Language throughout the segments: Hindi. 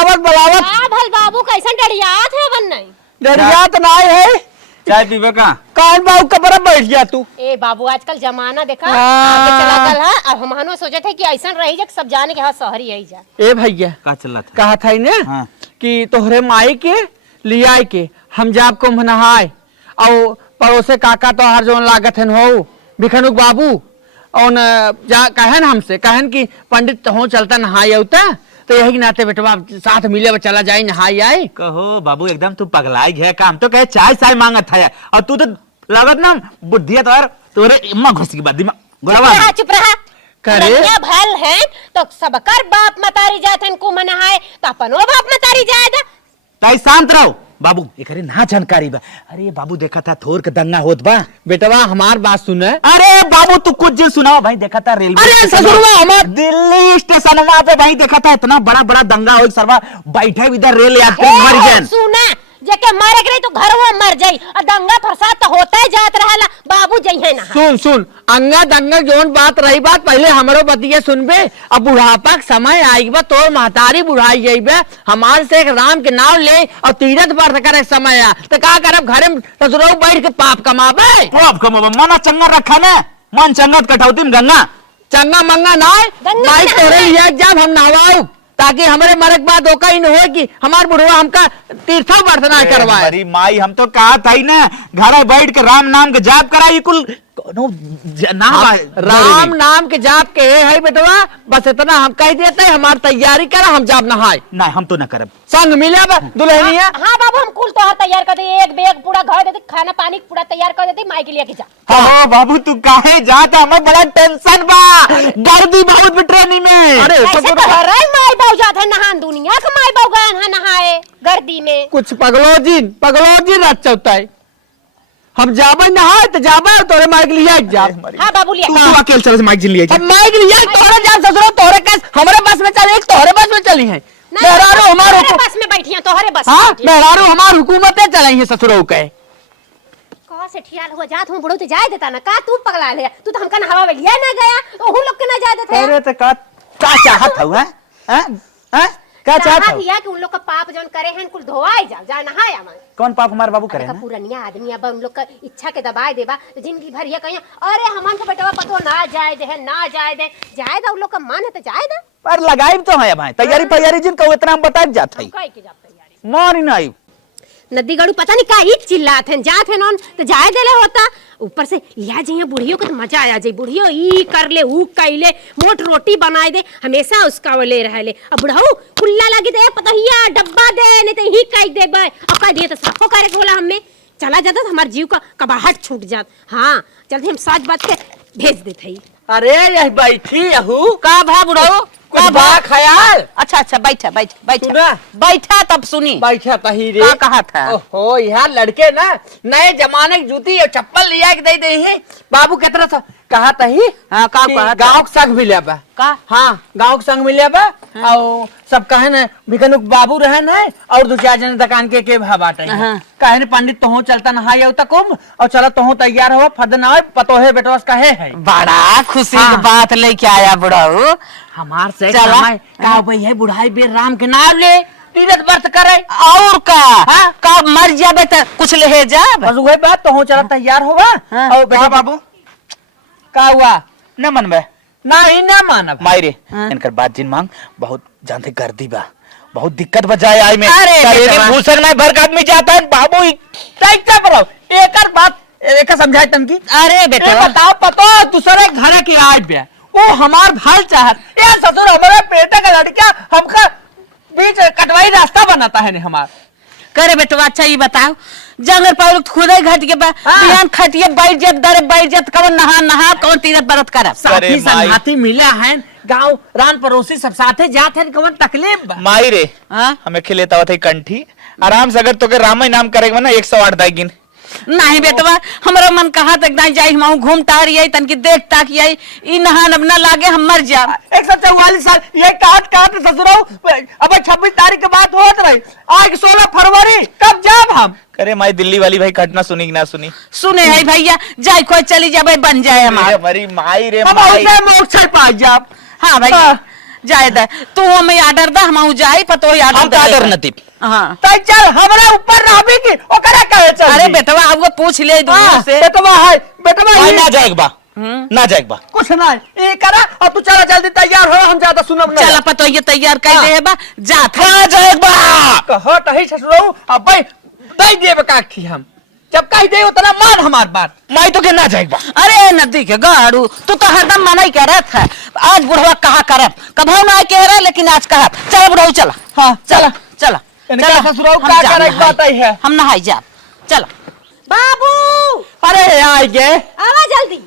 बुलावत बुलावत भल बाबू कैसन डरियात है बन नहीं डरियात ना है। चाय पीबे का कान बाबू कपड़ा बैठ गया तू। ए बाबू आजकल जमाना देखा आगे चला चल है। अब हम सोचे थे कि ऐसा रही जा सब जाने के हाँ शहर यही जा। ए भैया का चला था कहा था ने हाँ। कि तोहरे माई के लिया के हम जाब को नहाए और पड़ोसे काका तो हर जोन लागत है हो बिखनुक बाबू और जा कहन हमसे कहन कि पंडित हो चलता नहाए उता तो यही नाते बेटवा साथ मिले चला जाए नहाई आए। कहो बाबू एकदम तू पगलाई है काम तो कहे चाय चाय मांगत है और तू तो लागत ना बुद्धि तो तोरे इम्मा घुस की बदी में गोलवा चुप रहा करे भल है तो सबकर बाप मतारी जात है को मनाए तो अपनो बाप मतारी जाएगा ताई शांत रहो बाबू एकरे ना जानकारी बा। अरे बाबू देखा था थोर के दंगा होत बा। बेटवा हमार बात सुने। अरे बाबू तू कुछ जी सुनाओ भाई देखा था रेलवे अरे ससुरवा हमार दिल्ली स्टेशन पे भाई देखा था इतना बड़ा बड़ा दंगा हो सरवा बैठे इधर रेल यात्री मर गए। सुना जेके मारे गई तो घर वो मर जाई और दंगा फसाद तो होता ही जात रहला बाबू जइहे ना। सुन सुन अंगा दंगा जोन बात रही बात पहले हमरो बतिया सुनबे। अब बुढ़ापा के समय आईबा तो महतारी बुढ़ाई जाइबे हमार से एक राम के नाम ले और तीरथ व्रत करे समय आ तो का करब घरे में ससुरो बैठ के पाप कमाबे। पाप कमाबे मना चंगा रखा ने मन चंगत कटौती में गंगा चंगा मंगा नाय तोरे लिया जब हम नहवाऊ ताकि हमारे मरे के बाद ओका ही न हो कि हमार बुढ़वा हमका तीर्थ व्रत ना करवाए। अरे माई हम तो कहा था ही ना घर बैठ के राम नाम के जाप कराई कुल राम नाम के जाप के है बेटवा बस इतना हम कह देते हमार तैयारी करा हम जाप नहाए। नहीं हम तो न करब संग मिले दुल्हनिया। हाँ बाबू हम कुल तो तैयार कर दे एक बैग पूरा घर दे खाना पानी पूरा तैयार कर देते माई के लिए जा। हाँ बाबू तू काहे जाता हमें बड़ा टेंशन बा गर्दी बहुत बिट्रेनी में। अरे माई बाबू जाते नहान दुनिया का माई बाबू गए नहाए गर्दी में कुछ पगलो जी रात चौथा है हम जाबे नहाए तो जाबे तोरे मार के लिए जा। हाँ बाबू लिया तू अकेले चल माइक जिन लिए अब माइक लिया तोरे जा ससुरो तोरे कैस हमारे बस में चले एक तोरे बस में चली है मेहरारू हमारे बस में बैठी है तोहरे बस। हां मेहरारू हमार हुकूमतें चलाई है ससुरो के कहां से ठियाल हो जात हूं बुढ़ऊ तो जाए देता ना का तू पगला ले तू तो हमका नहावा में लिया ना गया तो हम लोग के ना जाए देते। अरे तो का चाहत हौ हैं क्या चाहत हौ कि उन लोग का पाप जौन करे हैं कुल धोवाए जा नहाया मन कौन पाप हमारे बाबू करे हैं पुरनिया आदमी अब उन लोग का इच्छा के दबाए देबा तो जिंदगी भर ये कहिए अरे हमन के बेटवा पतो ना जाए दे उन लोग का मन है तो जाए दे पर लगाई तो है भाई तैयारी जिन को इतना हम बता जात है काई के जा तैयारी मारी नहीं नदी गड़ू पता नहीं का ही चिल्लात हैं जात हैं नॉन तो जाए देले होता ऊपर से लिया जाइए बुढ़ियों को तो मजा आ जाए बुढ़ियों ई कर ले ऊ कैले मोट रोटी बनाए दे हमेशा उसका वो ले रहे ले अब बुढ़ऊ कुल्ला लगी दे पतहिया डब्बा दे नहीं तो ही कह दे बे अब कह दिए तो साफो करे बोला हमें चला जाता तो हमारे जीव का कबाहट छूट जात। हाँ जल्दी हम साज बात के भेज देते ही। अरे यह बैठी हूँ का भा बुढ़ऊ कुछ बा ख्याल। अच्छा बैठा तब सुनी बैठा तही रे का कहा था ओहो यहाँ लड़के ना नए जमाने की जूती और चप्पल लिया के दे दे ही बाबू के तरह कहा तही। हाँ का कहा गाँव के संग मिले बा का हाँ गाँव के संग मिले बा और सब कहे न भिकनुक बाबू रहे न और दो चार जन दुकान के भाव बाटे कहे न पंडित तो चलता नहाए हो तक और चलो तो तैयार हो फद ना पतोहे बेटवा कहे है बड़ा खुशी की बात लेके आया बुढ़ऊ हमार से चला का भाई है बुढ़ाई बेर राम के नाम ले तीरथ व्रत करे और का मर जाबे तो कुछ ले जा बस वही बात तो चला तैयार होगा और बेटा बाबू का हुआ न मनबे नहीं ना मानब मायरे इनकर बात जिन मांग बहुत जानते गर्दी बा बहुत दिक्कत बजाए आई में अरे भूसक नहीं भर का आदमी जाता है बाबू एकर बात एक समझाए तम की। अरे बेटा बताओ पतो दूसरे घर के आज बे वो हमार भाल चाहत ये ससुर हमारे पेटे का लड़का हमका बीच कटवाई रास्ता बनाता है ने हमार करे बेटवा अच्छा ये बताओ जंगल पर खुद ही घट के बिहान खटिए बैठ जात कौन नहा कौन तीरथ व्रत कर साथी संगाती मिला है गांव रान पड़ोसी सब साथे जात है कौन तकलीफ माई रे हमें खिलेता हुआ था कंठी आराम से अगर तो के राम नाम करेगा ना 108 दागिन नहीं बेटवा हमारा मन कहा तक नहीं जाई हम घूम टारी आई तन की देख ताक आई ई नहान अब ना लागे हम मर जा 144 साल ये काट ससुराओ अब 26 तारीख के बात होत रही आज 16 फरवरी कब जाब हम करे माई दिल्ली वाली भाई घटना सुनी कि ना सुनी सुने है भैया जाए कोई चली जाए बन जाए हमारी माई रे माई मोक्ष पा जाब। हाँ भैया जाए दे तू हमें ऑर्डर दा हम जाए पतो ही हम ऑर्डर का डर नती हां तो चल हमरा ऊपर रहबी की ओकरा कहे चल अरे बेटवा अब पूछ ले दूर से बेटवा है बेटवा भाई ही ना जाएक बा ना जाएक बा कुछ ना ये करा और तू चला जल्दी तैयार हो हम ज्यादा सुनब ना चल पतो ये तैयार कर दे बा जा था ना जाएक बा कह तही ससुरो अब भाई दई देब काठी हम जब कह दे उतना मान हमार बात माई तो के ना जाएक बा अरे नदी के गाड़ू तू तो हरदम मना ही करत है आज बुढ़वा कहा करब कभो ना कह रहा लेकिन आज कहा चल बुढ़ऊ चला हां चला चला इनका ससुरो का करे बात आई है हम नहाई जा चला बाबू अरे आई गे आवा जल्दी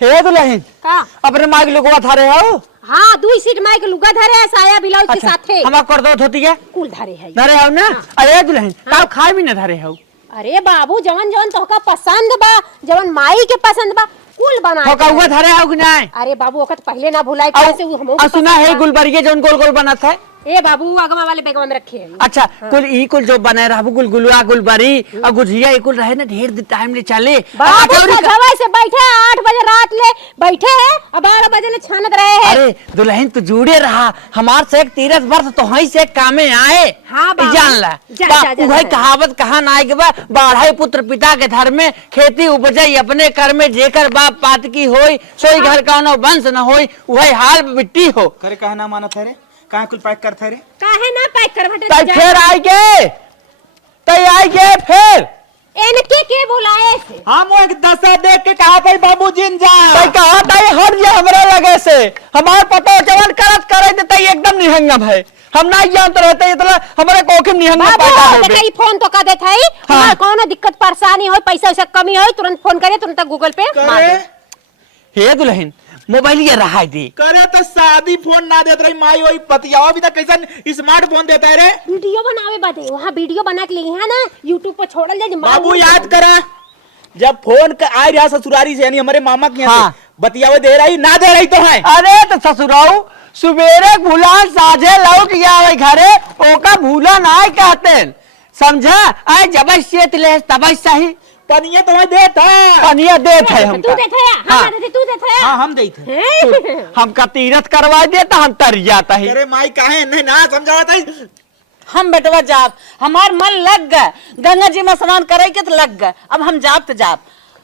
हे दुल्हन का अपने मां के लोगवा थारे हो हाँ 2 सीट माई के लुगा धरे है साया ब्लाउज के साथे हमार कर दो धोती है कुल धरे है धरे हो ना अरे दुल्हन का खाए भी ना धरे हो अरे बाबू जवन जवन तोहका पसंद बा जवन माई के पसंद बा कुल बना हो का हुआ धरे हो कि नहीं अरे बाबू ओकत पहले ना भुलाए कैसे वो हमहू आ सुना है गुलबरिये जोन गोल गोल बनत है ए बाबू अगवा वाले बेगवा में रखे है अच्छा कुल ई कुल जो बने रहबू गुलगुलुआ गुलबरी और गुजिया ई कुल रहे ना ढेर टाइम ले चले बाबू सजवा से बैठे 8 बजे रात ले बैठे हैं और 12 बजे ले छानत रहे हैं अरे दुल्हन तू जुड़े रहा हमार से एक 30 वर्ष तो हई से कामे आए हाँ बाबू। जान ला जा, जा, जा, वही जा। कहावत कहा ना के बा बाढ़ाई पुत्र पिता के घर में खेती उपजई अपने कर में जेकर बाप पात की होई सोई घर का न वंश न होई वही हाल मिट्टी हो करे कहा ना मानत है रे कहा कुल पैक करत है रे काहे ना पैक करवाते तई फिर आई गे तई आई गे फिर इनके के बुलाए थे हम एक दशा देख के कहा भाई बाबू जिन जा तई कहा तई हट जा हमरा लगे से हमार पतो जवन करत करे दे तई एकदम निहंगा भाई हम ना जानते रहते इतना हमारे कोखिम निहंगा पैदा बाबू हो देखा फोन तो का देत है हाँ। कौन दिक्कत परेशानी हो पैसा वैसा कमी हो तुरंत फोन करे तुरंत गूगल पे मार करे दे। हे दुल्हन मोबाइल ये रहा दे करे तो शादी फोन ना देत रही माई वही पतियावा भी तो कैसा स्मार्टफोन देता है रे वीडियो बनावे बादे वहाँ वीडियो बना के लिए है ना यूट्यूब पर छोड़ल जाए बाबू याद करा जब फोन का आ रहा ससुरारी से यानी हमारे मामा के यहाँ हाँ। से बतियावे दे रही ना दे रही तो है अरे तो ससुराऊ सुबेरे भूला साझे लौट गया घरे ओका भूला ना कहते समझा आए जब से तिले तब सही पनिया तो मैं देता पनिया देत है हम तू देते है हाँ। तू देते है हाँ हम देते हमका तीरथ करवा देता हम तर जाता है अरे माई काहे नहीं ना समझा था हम बेटवा जाब हमार मन लग गए गंगा जी में स्नान करे के तो लग गए अब हम जाब तो जाब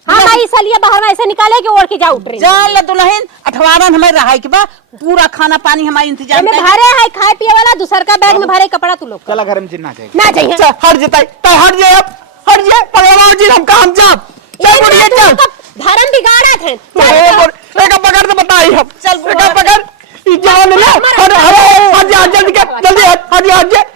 हाँ भाई सलिया बाहर में ऐसे निकाले कि ओढ़ के जा उठ रही जान ले दुल्हन 18 हमें रहा के बा पूरा खाना पानी हमारे इंतजाम में कर भरे है खाए पिए वाला दूसर का बैग में भरे कपड़ा तू लोग चला घर में जिन्ना चाहिए ना चाहिए चल, हट जेताई तय हट जे अब हट जे पगलवान जी हम काम जाब चल बुढ़िया चल धर्म बिगाड़ा थे एक पकड़ तो बताई हम चल, एक पकड़ ई जान ले हट हट जा जल्दी के जल्दी हट जे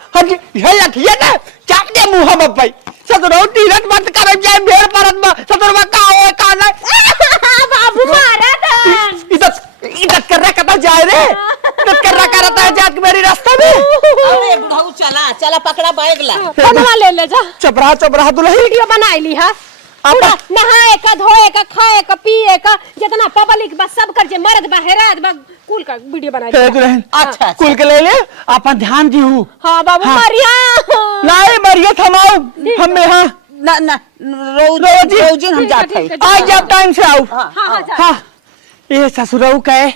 हे लखिए ना चाप दे मुंह हम भाई सतरो तीरथ मत कर जाए भेड़ परत में सतरवा का हो का ना बाबू मारा था इधर कर रहा कता जाए रे इधर कर रहा करता है जात मेरी रास्ते में अरे बुढ़ऊ चला चला पकड़ा बैग ला फोनवा ले ले जा चपरा दुल्ही वीडियो बनाई ली है पूरा नहाए का धोए का खाए का पिए का जितना पब्लिक बस सब कर जे मर्द बा हेरात बा कुल का वीडियो बनाई हे दुल्हन अच्छा कुल के ले ले अपन ध्यान दिहू हां बाबू हाँ। मारिया नहीं मरिए थमाओ हम यहाँ ना ना रोज हम जाते हैं आज जब टाइम से आओ हां हां जा हाँ ये ससुराऊ कहे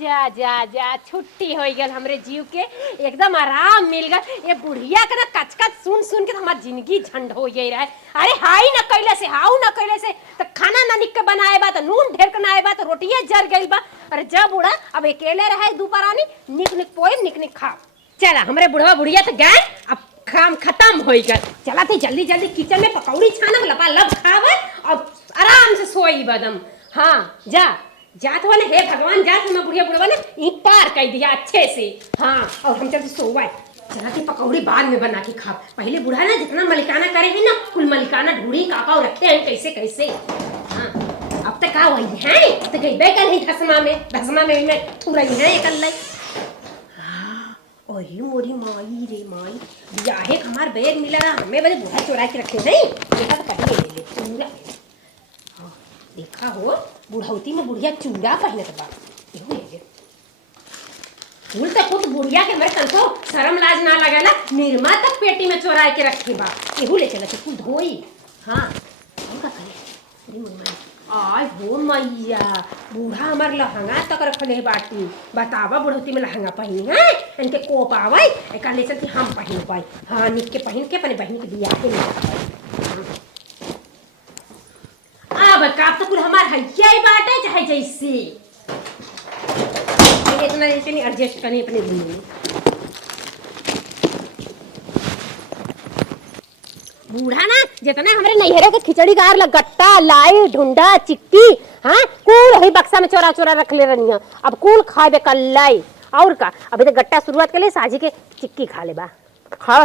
जा जा जा छुट्टी हो गल हमरे जीव के एकदम आराम मिल गल ये बुढ़िया के ना कचकच सुन सुन के हमार जिंदगी झंड हो गई रहे अरे हाई न कैले से हाउ न कैले से तो खाना ना निक के बनाए बा तो नून ढेर के नाए बा तो रोटियां जर गई बा अरे जब बुढ़ा अब अकेले रहे दोपहरानी निक निक पोए निक निक खा चला हमरे बुढ़वा बुढ़िया तो गए अब काम खत्म हो गल चला थे जल्दी जल्दी किचन में पकौड़ी छानब लपा लब खावे और आराम से सोई बदम हाँ जा जात वाले हे भगवान जात में बुढ़िया बुढ़वा ने ईंट पार कर दिया अच्छे से हाँ और हम चलते सोवाए चला की पकौड़ी बाद में बना के खा पहले बुढ़ा ना जितना मलिकाना करे है ना कुल मलिकाना ढूंढी काका रखे हैं कैसे कैसे हाँ अब तक का वही है अब तक गई कर ही धसमा में मैं थू रही है एक अल्लाह ओही मोरी माई रे माई बियाहे हमार बैग मिला ना हमें बड़े बुढ़ा चुरा के रखे नहीं देखा तो कहीं ले ले पूरा देखा हो बुढ़ौती में बुढ़िया चूड़ा पहने तो बात एहू ले ले फूल तो खुद बुढ़िया के मर कंसो शर्म लाज ना लगाला निर्मा तक पेटी में चोरा के रखे बा एहू ले चला फूल धोई हां का करे अरे मम्मा आय हो मैया, बूढ़ा हमार लहंगा तक रखले है बाटी। बतावा बुढ़ौती में लहंगा पहनी है, इनके कोप आवे एकर ले चलती हम पहन पाई। हाँ निक के पहन के अपने बहन के बियाह के ले अब का तो कुल हमार हइया ही बाटे चाहे जैसे इतना जैसे नहीं एडजस्ट करनी अपने दिन में। बूढ़ा ना जितना हमारे नैहरों के खिचड़ी गार गट्टा लाई ढूंढा चिक्की हाँ कुल वही बक्सा में चोरा चोरा रख ले रही है। अब कुल खाए कल लाई और का अभी तो गट्टा शुरुआत के लिए साझी के चिक्की खा ले बा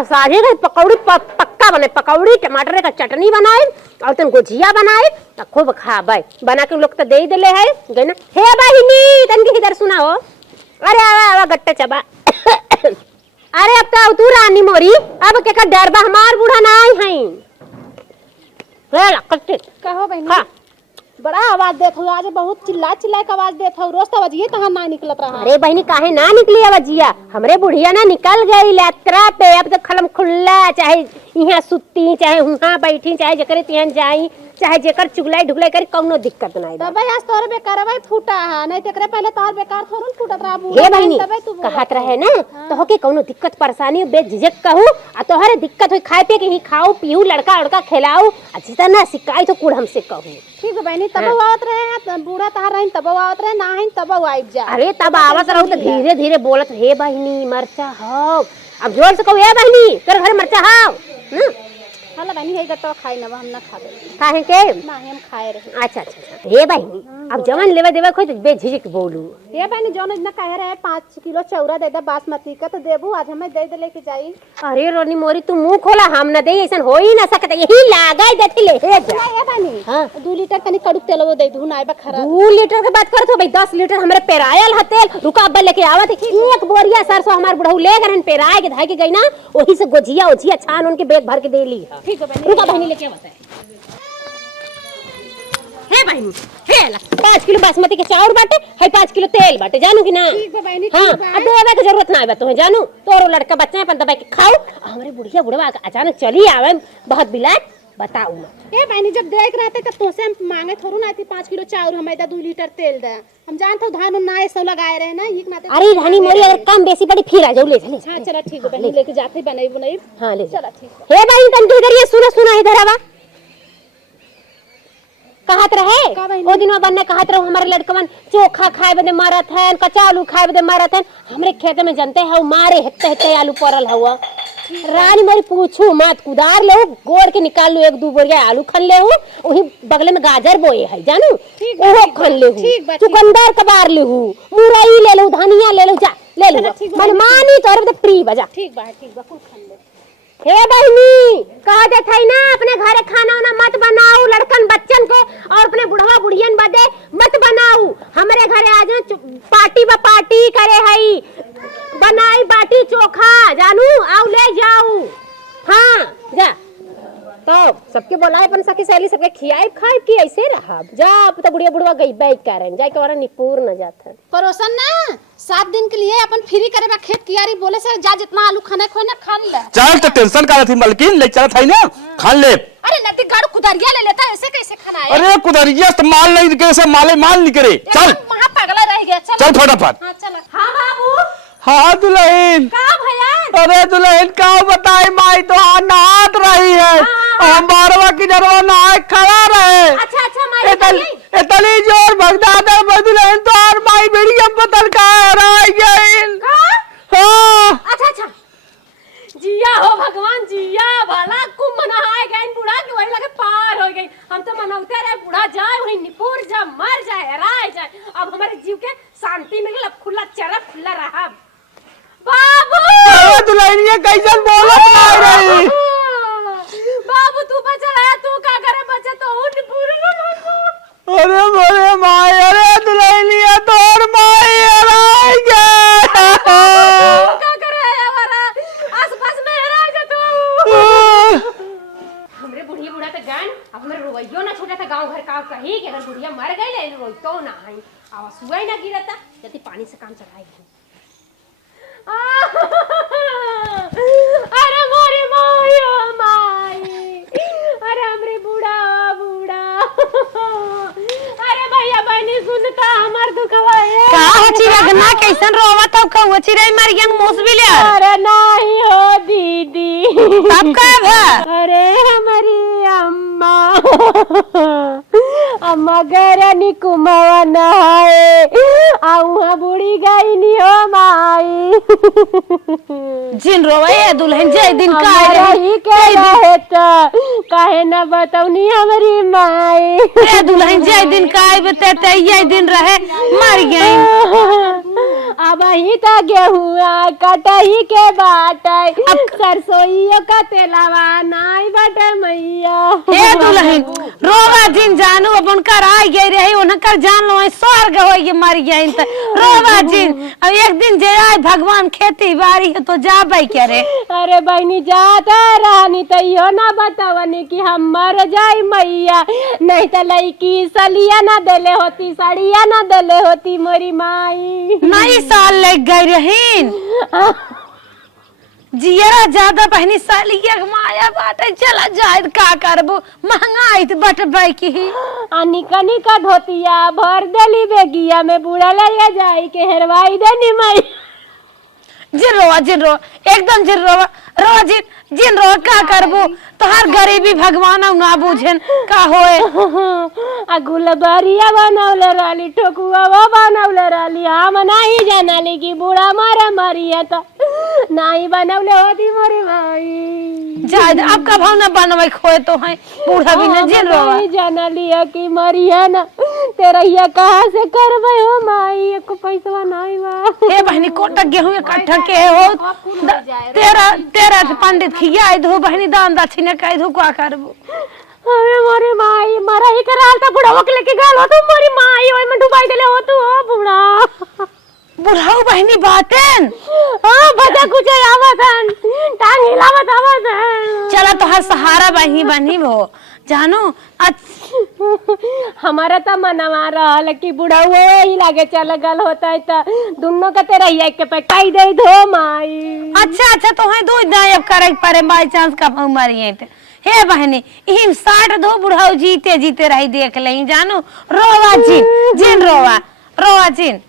साझी के पकौड़ी पक्का बने पकौड़ी टमाटर का चटनी बनाए और तुम गुजिया बनाए तो खूब खाबे बना के लोग तो दे दिले है गई ना। हे बहिनी तन के इधर सुना हो अरे आवा गट्टा चबा अरे अब तो तू रानी मोरी अब के का डरबा हमार बूढ़ा ना आई है कहो बहनी हाँ बड़ा आवाज देत हो आज बहुत चिल्ला चिल्ला के आवाज देत हो रोज तो बजिए कहां ना निकलत रहा। अरे बहनी काहे ना निकली अवजिया हमरे बुढ़िया ना निकल गई यात्रा पे अब तो खलम खुल्ला चाहे यहाँ सुती चाहे वहाँ बैठी चाहे जकरे तिहन जाई चाहे जेकर चुगलाई ढुगलाई करी कौनो दिक्कत नहीं तब आज तोरे बेकारवा फूटा है नहीं तेकरे पहले तोर बेकार थोरन फूटत रहा हे बहनी कहत रहे ना तो हो के कौनो दिक्कत परेशानी बेझिझक कहू आ तोहरे दिक्कत होई खाए पे के ही खाओ पीऊ लड़का लड़का खिलाओ आ जितना शिकायत हो कुड़ हमसे कहू। ठीक है बहनी तब आवत रहे बूढ़ा तार रही तब आवत रहे ना है तब आइब जा। अरे तब आवत रहू तो धीरे धीरे बोलत हे बहनी मरचा हो अब जोर से कहू हे बहनी तेरे घर मरचा हो हला बहनी है गट्टा खाई ना हम ना खाबे काहे के ना हम खाए रहे। अच्छा अच्छा हे बहनी अब जवन लेवा देवा खोई तो बेझिझक बोलू। ये बहनी जोन इतना कह रहे 5 किलो चौरा दे दे बासमती का तो देबू आज हमें दे दे लेके जाई। अरे रोनी मोरी तू मुंह खोला हम न दे ऐसन हो ही ना सकता यही लागाई देती ले हे जा। ना ये बहनी हाँ 2 लीटर तनी कड़ू तेल वो दे दू नाइबा खरा 2 लीटर के बात करत हो भाई 10 लीटर हमरे पेरायल हतेल रुका अब्बा लेके आवत एक बोरिया सरसों हमार बुढ़ऊ ले गरन पेराए के धाई के गई ना वही से गोजिया ओजिया छान उनके बैग भर के दे ली। ठीक है बहनी रुका बहनी लेके आवत है हे बहनी हे ला 5 किलो बासमती के चाउर बाटे है 5 किलो तेल बाटे जानू कि ना। ठीक है बहनी हाँ अब देवे के जरूरत ना है तुम्हें जानू तोरो लड़का बच्चा है अपन दबाई के खाओ हमरे बुढ़िया बुढ़वा अचानक चली आवे बहुत बिलाट बताऊ मत। ए बहनी जब देख रहे थे तब तो से हम मांगे थोड़ू ना थी 5 किलो चाउर हमें 2 लीटर तेल दे हम जानते धान ना ऐसा लगाए रहे ना एक नाते। अरे रानी मोरी अगर कम बेसी बड़ी फिर आ जाओ ले चले। हां चला ठीक है बहनी लेके जाते बनाई बनाई हां ले चला ठीक है। हे बहनी तन के इधर ये सुना इधर आवा कहत रहे ओ दिन बनने कहत रहो हमारे लड़कवन चोखा खाए बदे मारत है कचालू खाए बदे मारत है हमरे खेत में जनते है मारे हेते आलू परल हुआ रानी मोरी पूछू मत कुदार ले गोड़ के निकाल लो 1-2 बोरिया आलू खन ले वही बगले में गाजर बोए है जानू ओहो खन ले चुकंदर कबार ले मुरई ले लो धनिया ले लो जा ले लो मनमानी तोरे बदे प्री बजा ठीक बा कुल खन ले। हे बहनी कहा देत है ना अपने घरे खाना वाना मत बनाऊ लड़कन बच्चन के और अपने बुढ़वा बुढ़ियन बदे मत बनाऊ हमरे घरे आज पार्टी बा पार्टी करे हई बनाई बाटी चोखा जानू आओ ले जाऊ। हाँ जा तो सबके बोलाए अपन सखी सहेली सबके खियाई खाए कि ऐसे रहा जा अब तो बुढ़िया बुढ़वा गई बैठ करन जाए के वाला निपुर न जात है परोसन ना 7 दिन के लिए अपन फ्री करे बा खेत कियारी बोले से जा जितना आलू खाने खोए ना खान ले। चल तो टेंशन का थी मलकिन ले चल थाई ना खान ले। अरे नदी गाड़ू कुदारिया ले लेता ऐसे कैसे खाना है। अरे कुदारिया तो माल नहीं कैसे माले माल नहीं करे चल वहां पगला रह गया चल फटाफट। हां चल हां बाबू हाँ दुल्हन का भैया अरे दुल्हन का बताई माई तो नहात रही है हम बारवा की डरवा नहाए खड़ा रहे। अच्छा माई इतनी जोर भगदा दे दुल्हन तो और माई बेड़िया बदल का रह गई। हाँ अच्छा जिया हो भगवान जिया भला कुम नहाए गए बूढ़ा के वही लगे पार हो गई हम तो मनौते रहे बूढ़ा जाए वही निपुर जा मर जाए हराए जाए अब हमारे जीव के शांति मिले अब खुला चरा खुला रहा। बाबू दुल्हन ये कैसे बोलत रही बाबू तू बचा रहा तू का करे बचा तो हूं निपुर अरे मोरे माई अरे दुल्हन ये तोर माई हराए गए का करे हमारा आसपास में हरा जा तू हमरे बुढ़िया बुढ़ा त गान अब हमरे रोइयो ना छूटा था गांव घर का कही कि अगर बुढ़िया मर गई ले रोई तो ना आई आवाज सुई ना गिरता जति पानी से काम चलाई अरे मोरे माई अरे हमरे बूढ़ा सुनता हमार दुखवा है। का हो चिरगना कैसन रोवत हो कहू चिरई मर गन मोस भी ले अरे नहीं हो दीदी। तब का भा अरे हमारी अम्मा अम्मा गरनी कुमावा नहाए आऊहा बुढ़ी गई नी हो माई। जिन रोवे दुल्हन जे दिन का रही के रहे तो काहे न बताऊनी हमारी माई। ए दुल्हन जे दिन का आए बते ते ये दिन रहे मर गई। अब ही तो गेहुआ कटही के बाटे सरसोईयो का तेलावा नाई बाटे मैया। ए दुल्हन रोवा जिन जानू अपन कर आ गई रही उनकर जान लो स्वर्ग हो गई मर गई त रोवा जिन अब एक दिन जे आए भगवान खेती बाड़ी है तो जाबे करे। अरे बहनी जाता रहनी तो यो ना बतावनी कि हम मर जाई मैया नहीं तो लड़की सलिया ना देले होती साड़िया ना देले होती मोरी माई। नहीं साल लग गई रहीन जियरा ज्यादा बहनी साली के माया बाटे चला जाए का करबो महंगाई तो बट की निका निका धोतिया भर देली बेगिया में बूढ़ा ले जाई के हेरवाई देनी माई। जिन रो एकदम जिन रो जिन रो का करबो तोहार गरीबी भगवान ना बुझेन का होए। आ गुलबरिया बनौले रहली ठोकुआ बनौले रहली हम नहीं जानली कि बूढ़ा मारा मरिया तो नहीं बनौले होती मोरी भाई। जाद अब का भाव ना बनवे खोए तो है बूढ़ा भी न जिन रो नहीं जानली कि मरिया ना तेरा ये कहां से करबे हो माई को पैसा नहीं बा। ए बहनी कोटा गेहूं इकट्ठा के हो तेरा पंडित खिया दो बहनी दान दक्षिणा कह दो का करबो। अरे मोरी माई मरा ही कराल त बुढ़ावा के लेके गल हो तू मोरी माई ओय में डुबाई देले हो तू हो बुढ़ा बुढ़ाऊ बहनी बातें हां बजा कुछ आवतन टांग हिलावत आवतन। चला तो हर सहारा बनी हो जानो हमारा तो मनवा रहल कि बुढ़ाऊ ही लागे चल गल होता है त दोनों के तेरा ही के पे काई दे दो माई। अच्छा तो है दो नायब करे परे बाय चांस का मरिए थे हे बहनी इम 60 दो बुढ़ाऊ जीते रही देख लई जानो रोवा जिन रोवा जिन।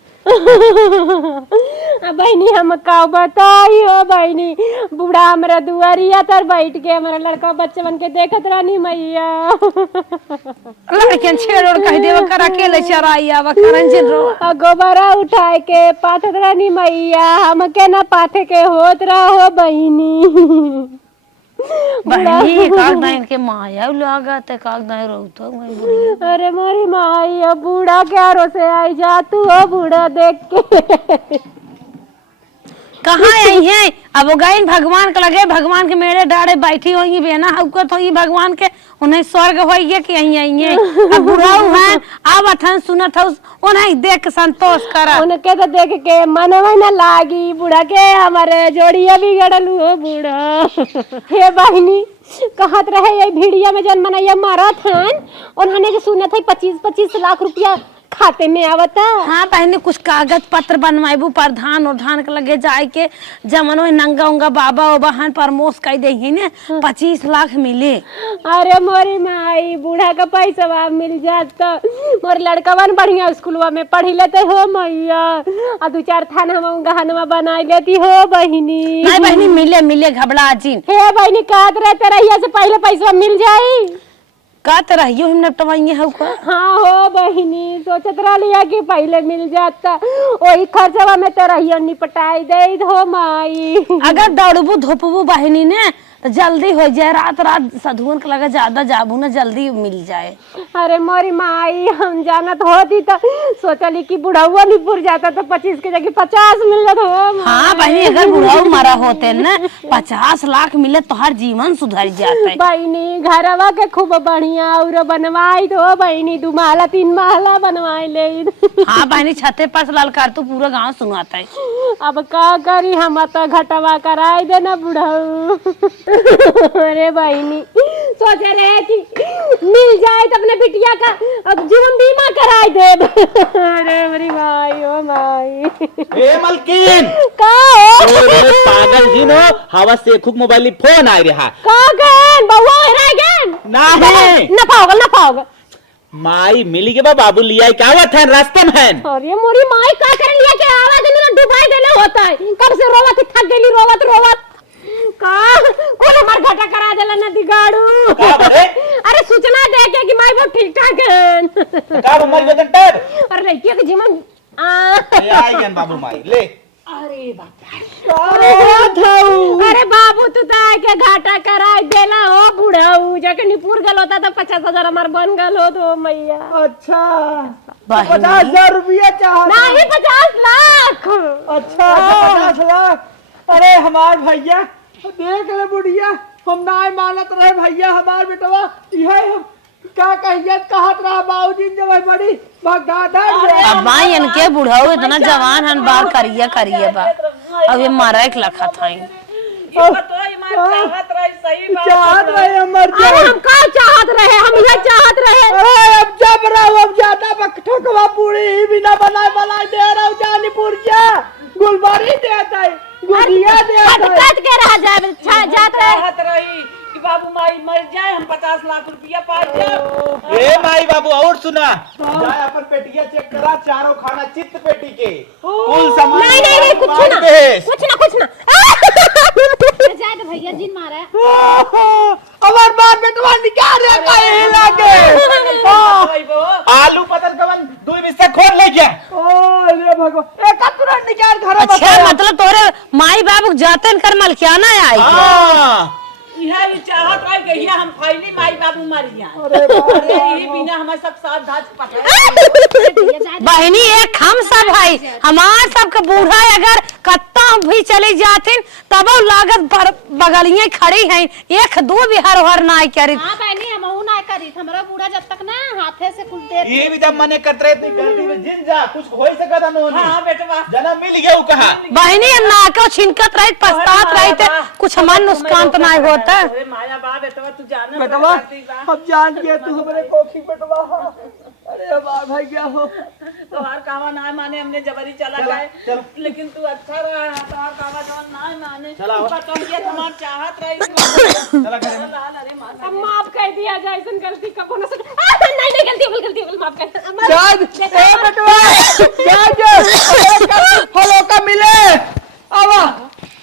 बहनी हम का बताई हो बहनी बूढ़ा हमरा दुआरिया तर बैठ के हमारा लड़का बच्चे बन के देखत रहनी मैया। लड़कियन छेड़ कह देव कर अकेले चराई आवा करन जिन रो गोबरा उठाए के पाथत रहनी मैया हमके ना पाथे के होत रहो बहनी। बहनी कागदाइन के माया लागत है कागदाइन रोतो मैं बुढ़िया। अरे मोरी माई अब बूढ़ा क्या रो से आई जा तू हो बूढ़ा देख के कहाँ आई है अब वो गई भगवान के लगे भगवान के मेरे डाड़े बैठी होंगी बेना हौकत होंगी भगवान के उन्हें स्वर्ग होइए कि यहीं आई है अब बुढ़ाऊ है आवत हन सुनत हउस उन्हें देख संतोष करा उनके तो देख के मनवा न लागी बूढ़ा के हमारे जोड़िया बिगड़ल हो बूढ़ा। हे बहनी कहत रहे ये भिड़िया में जन मनैया मारत हन उन्होंने जो सुनत है 25-25 लाख रुपया खाते में आवता। हाँ बहनी कुछ कागज पत्र बनवाबू प्रधान उधान के लगे जाए के जमनो नंगा उंगा बाबा उबाहन परमोश कह दे ने 25 लाख मिले। अरे मोरी माई बूढ़ा का पैसा मिल जात तो मोर लड़कवन बढ़िया स्कूलवा में पढ़ी लेते हो मैया और 2-4 थान हम गहनवा बना लेती हो बहिनी। नहीं बहनी मिले घबरा जिन। हे बहनी कहत रहे तेरा से पहले पैसा मिल जाई का तरह यो हम नटवाइए हउ का। हाँ हो बहिनी सोचत रहिया कि पहले मिल जाता वही खर्चवा में तेरा निपटाई दे हो माई। अगर दौड़बू धोपबू बहनी ने तो जल्दी हो जाए रात साधुअन के लगा ज्यादा जाबू ना जल्दी मिल जाए। अरे मोरी माई हम जानत होती तो सोचली कि बुढ़ाऊ नहीं पुर जाता तो 25 के जगह 50 मिल जाता हो। हाँ बहनी अगर बुढ़ाऊ मरा होते न 50 लाख मिले तो हर जीवन सुधर जाता। बहनी घरवा के खूब बढ़िया और बनवाई दो बहनी 2 महला 3 महला बनवाई ले। हाँ बहनी छते पर ललकार तो पूरा गाँव सुनाता है। अब का करी हम तो घटवा कराई देना बुढ़ाऊ। अरे बहनी सोचे रहे कि मिल जाए तो अपने बिटिया का अब जीवन बीमा कराई दे। अरे मेरी माई ओ माई ए मलकिन का हो पागल जी नो हवा से खूब मोबाइल फोन आ रहा का गन बउआ रह गन नहीं ना पाओगे माई मिली के बा बाबू लिया क्या हुआ था रास्ते में? अरे मोरी माई का कर लिया के आवाज में डुबाई देले होता है। कब से रोवत थक गेली रोवत का कौन हमार घाटा करा देला नदी गाड़ू। का बे? अरे सूचना दे के कि माई वो ठीक ठाक है। का हमारी बदन टर? और लड़कियों के जीवन ले आई गन बाबू माई ले। अरे बाबू तू तो आके घाटा करा देला हो बुढ़ाऊ जाके निपुर गल होता तो 50,000 हमार बन गल हो तो मैया। अच्छा बहिनी 50,000 रुपया चाह नहीं 50 लाख। अच्छा 50 लाख। अरे हमार भैया देख ले बुढ़िया हम ना मानत रहे भैया हमार बेटवा यह हम क्या कहिए कहत रहा बाबूजी जब बड़ी भगादा अब माई इनके बुढ़ाऊ इतना जवान हन बार करिए बा अब ये मारा एक लखा था चाहत रहे हमर अरे हम का चाहत रहे हम ये चाहत रहे। अरे अब जब रहो अब ज्यादा ठोकवा पूरी ही बिना बनाए दे रहा हूँ जानीपुर जा गुलबारी देता है गुड़िया देता है कट के रह जाए जात रहे कि बाबू माई मर जाए हम 50 लाख रुपया पा जाए। ए माई बाबू और सुना जाए अपन पेटिया चेक करा चारों खाना चित्त पेटी के कुल सामान नहीं कुछ मार ना दे। कुछ ना जाए तो भैया जिन मारा है। हमार बाप बेटवा निकाल रे कहीं लागे आलू पतल कवन दो बिस्सा खोल ले गया। ओ रे भगवान एक तुरंत निकाल घर में अच्छा मतलब तोरे माई बाबू जाते कर मलकियाना आई हां यह भी चाहत रहे गहिया हम फाइली माई बाबू मर जाए। अरे यही बिना हमारे सब साथ धाज पकड़े। बहनी एक हम सब भाई हमार सबके बूढ़ा अगर कत्ता भी चले जाते तब लागत बगलिए खड़ी है एक दो भी हर ना करी। हां बहनी हमहू ना करी हमरा बूढ़ा जब तक ना हाथे से कुल दे ये भी जब मने करत रहे गलती में जिन जा कुछ हो ही सकता न हां बेटवा जना मिल गया कहा बहनी ना के छिनकत रहे पछतात रहे कुछ हमार नुकसान तो नहीं होता। अरे माया बा बेटवा तू जाना बेटवा हम जान गए तू हमरे कोखी बेटवा अरे हमार भैया हो तो हर कावा ना माने हमने जबरी चला गए लेकिन तू अच्छा रहा तो हर कावा जवान ना माने तो ये तुम्हार चाहत रही चला घर में अरे मां अब माफ कर दिया जाए सुन गलती कबो ना नहीं गलती हो गई माफ कर जान ए बेटवा जा फॉलो का मिले आवा